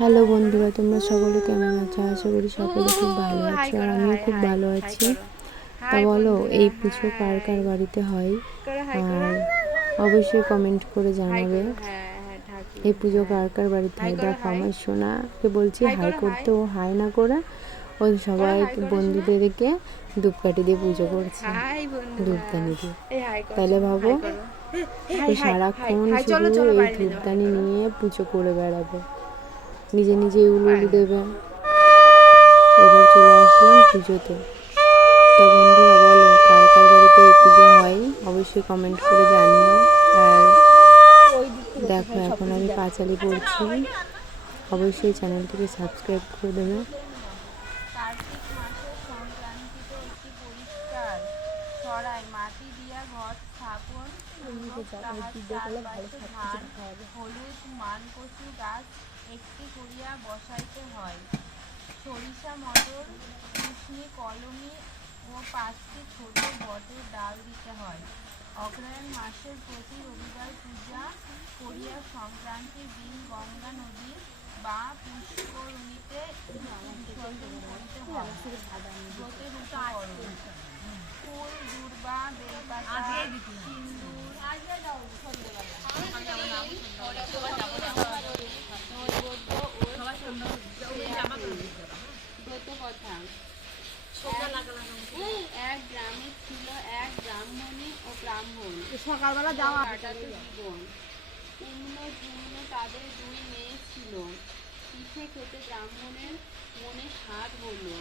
Hello বন্ধুরা, তোমরা সকলে কেমন আছো? আশা করি সকলে খুব ভালো আছো, আর আমিও খুব ভালো আছি। তা বলো, এই পুজো কার কার বাড়িতে হয়? আর অবশ্যই কমেন্ট করে জানাবে এই পুজো কার কার বাড়িতে হয়। দেখো, আমার সোনাকে বলছি হাই করতে, ও হাই না করে ও সবাই বন্ধুদেরকে ধূপকাঠি দিয়ে পুজো করছে, ধূপদানি দিয়ে। তাহলে ভাবো, ও সারাক্ষণ শুধু এই ধূপদানি নিয়ে পুজো করে বেড়াবে, নিজে নিজে উলু উলু দেবে। এবার চলে আসলাম পুজোতে। তো বন্ধুরা, বলো কার কার বাড়িতে এই পুজো হয়, অবশ্যই কমেন্ট করে জানিও। আর দেখো, এখন আমি পাঁচালি পড়ছি, অবশ্যই চ্যানেলটিকে সাবস্ক্রাইব করে দেবে। কার্তিক মাসের সংক্রান্তিতে একটি পরিষ্কার ছড়ায় মাটি দিয়া ঘর স্থাপন, তাহার চারপাশে ধান, হলুদ, মানকচু গাছ একটি করিয়া বসাইতে হয়। সরিষা, মটর, কুশনি, কলমি ও 5টি ছোট বটের ডাল দিতে হয়। অগ্রহায়ণ মাসের প্রতি রবিবার পূজা করিয়া সংক্রান্তির দিন গঙ্গা নদী বা পুষ্করিণীতে বিসর্জন করিতে হয়। ব্রতের উপকরণ: ফুল, দূর্বা, বেলপাতা, সিন্দুর, নৈবেদ্য ও ব্রতকথা। এক গ্রামে ছিল এক ব্রাহ্মণী ও ব্রাহ্মণ। সকালবেলা যাওয়া কাটাতো জীবন। পূর্ণ ঝুম্ন তাদের 2 মেয়ে ছিল। পিঠে খেতে ব্রাহ্মণের মনে স্বাদ হলো।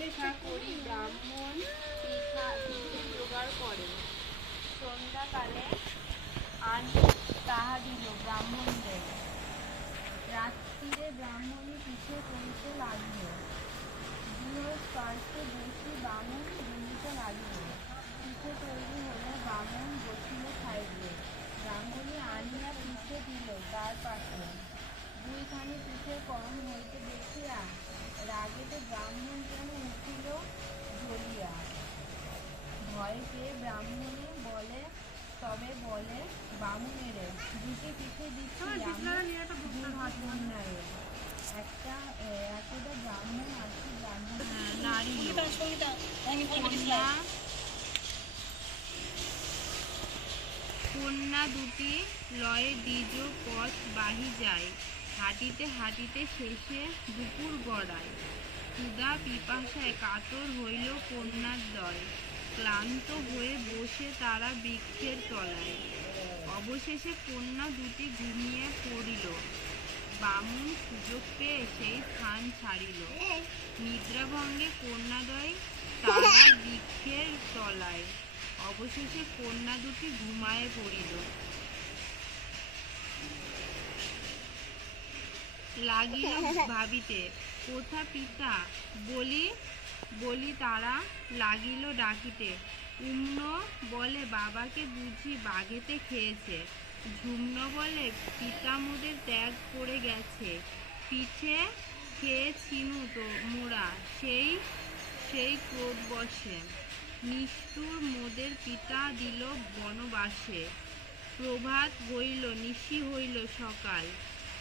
ভিক্ষা করি ব্রাহ্মণ পিঠে জোগাড় করে। সন্ধ্যাকালে আনি তাহা দিল ব্রাহ্মণদের। রাত্রিরে ব্রাহ্মণী পিঠে করিতে লাগিল। গৃহস্পার্শ্বে বসি বামুন গুলিতে লাগিল। পিঠে তৈরি হলে বামুন বসিল খাইবে। ব্রাহ্মণী আনিয়া পিঠে দিল তার পাশে। 2খানি পিঠে কম হইতে দেখিয়া রাগেতে ব্রাহ্মণ যেন উঠিল জ্বলিয়া। ভয় পেয়ে ব্রাহ্মণী বলে বামুনেরে, 2টি পিঠে দিচ্ছি কন্যারে। একদা ব্রাহ্মণ আসি ব্রাহ্মণ নারী কন্যা 2টি লয়ে দ্বিজ পথ বাহি যায়। হাঁটিতে হাঁটিতে শেষে দুপুর গড়ায়। ক্ষুধা পিপাসায় কাতর হইল কন্যার দল। ক্লান্ত হয়ে বসে তারা বৃক্ষের তলায়। অবশেষে কন্যা 2টি ঘুমিয়ে পড়িল। বামুন সুযোগ পেয়ে সেই স্থান ছাড়িল। নিদ্রাভঙ্গে কন্যাদ্বয় তারা বৃক্ষের তলায়। অবশেষে কন্যা 2টি ঘুমায়ে পড়িল। লাগিল ভাবিতে, কোথা পিতা বলি তারা লাগিল ডাকিতে। উম্ন বলে, বাবাকে বুঝি বাঘেতে খেয়েছে। ঝুম্ন বলে, পিতা মোদের ত্যাগ করে গেছে। পিঠে খেয়ে ছিনু তো মোরা সেই ক্রোধ বসে। নিষ্ঠুর মোদের পিতা দিল বনবাসে। প্রভাত হইল, নিশি হইল সকাল।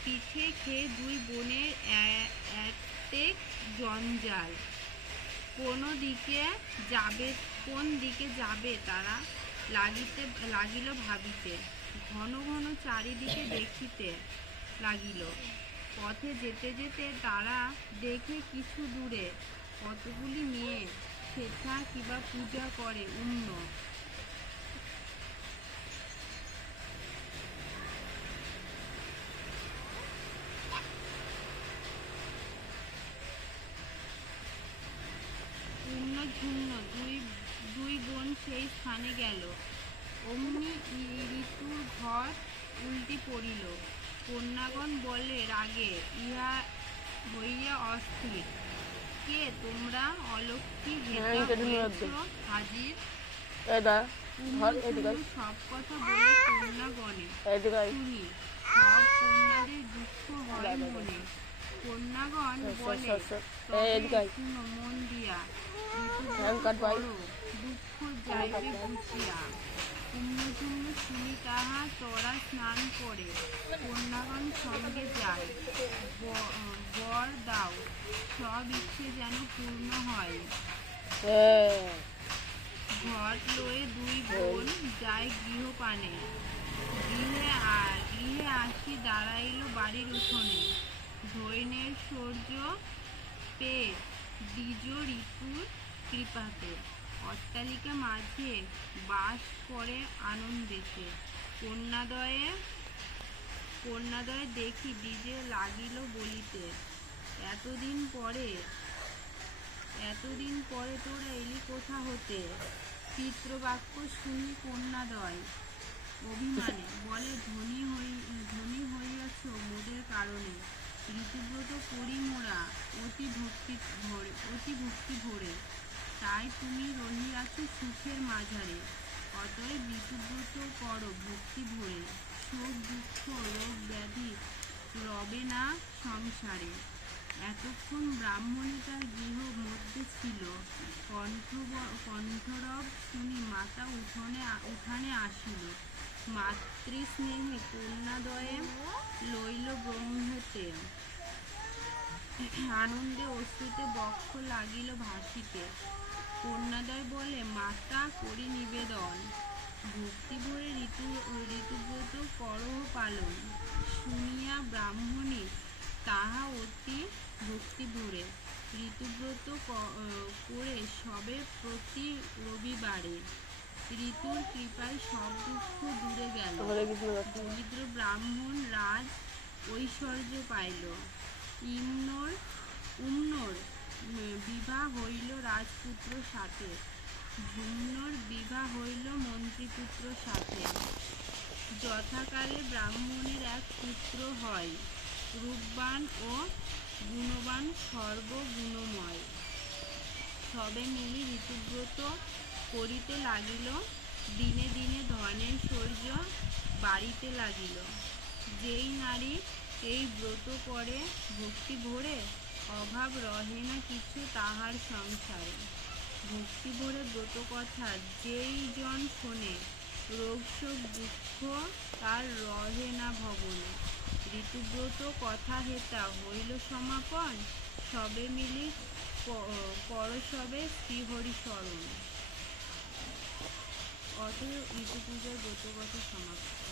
পিঠে খেয়ে 2 বোনের এতেক জঞ্জাল। কোন দিকে যাবে তারা লাগিল ভাবিতে। ঘন ঘন চারিদিকে দেখিতে লাগিল। পথে যেতে যেতে তারা দেখে কিছু দূরে কতগুলি মেয়ে সেথা কিবা পূজা করে উম্ন। ঝুম্ন 2 বোন সেই স্থানে গেল। অমনি ঋতুর ঘর উল্টি পড়িল। কন্যাগণ বলে রাগে, ইহা হইয়া অস্থির। কে তোমরা অলক্ষী হাজির? সব কথা বলে কন্যাগণে শুনি, সব কন্যাদের দুঃখ হয় মনে। কন্যাগণ বলে, তবে শুনো মন দিয়া, দুঃখ যাইবে ঘুচিয়া। পুণ্যজন্য শুনি তাহা তরা স্নান করে। কন্যাগণ সঙ্গে যায়। বর দাও, সব ইচ্ছে যেন পূর্ণ হয়। ঘট লয়ে দুই বোন যায় গৃহপানে, গৃহে আসি দাঁড়াইল বাড়ির উঠোনে। ধৈর্যের সূর্য পেয়ে দ্বিজ ঋতুর কৃপাতে, অট্টালিকা মাঝে বাস করে আনন্দেতে। কন্যাদয়ে দেখি দ্বিজে লাগিল বলিতে, এতদিন পরে তোরা এলি কোথা হতে। পিতৃবাক্য শুনি কন্যাদয় অভিমানে, বলে ধনী হইয়াছ মোদের কারণে। ঋতুব্রত করি মোরা অতি ভক্তি ভরে, তাই তুমি রহিয়াছ সুখের মাঝারে। অতএব ঋতুব্রত করো ভক্তি ভরে, শোক দুঃখ রোগ ব্যাধি রবে না সংসারে। এতক্ষণ ব্রাহ্মণী তার গৃহ মধ্যে ছিল, কণ্ঠরব শুনি মাতা উঠানে আসিল। মাতৃস্নেহে কন্যাদয়ে লইল ব্রহ্মেতে, আনন্দে অশ্রুতে বক্ষ লাগিল ভাসিতে। কন্যাদয় বলে, মাতা করি নিবেদন, ভক্তি ভরে ঋতুব্রত করহ পালন। শুনিয়া ব্রাহ্মণী তাহা অতি ভক্তি ভরে, ঋতুব্রত করে সবে প্রতি রবিবারে। ঋতুর কৃপায় সব দুঃখ দূরে গেল, দরিদ্র ব্রাহ্মণ রাজ ঐশ্বর্য পাইল। উম্নর বিবাহ হইল রাজপুত্র সাথে, ঝুম্নর বিবাহ হইল মন্ত্রীপুত্র সাথে। যথাকালে ব্রাহ্মণের এক পুত্র হয়, রূপবান ও গুণবান সর্বগুণময়। সবে মিলি ঋতুব্রত করিতে লাগিল, দিনে দিনে ধনের শৌর্য বাড়িতে লাগিল। যেই নারী এই ব্রত করে ভক্তি ভরে, অভাব রহে না কিছু তাহার সংসারে। ভক্তি ভরে ব্রত কথা যেই জন শোনে, রোগ শোক দুঃখ তার রহে না ভবনে। ঋতুব্রত কথা হেতা হইল সমাপন, সবে মিলি কর সবে শ্রীহরি স্মরণ। অতএব ঋতুপূজার ব্রত কথা সমাপ্ত।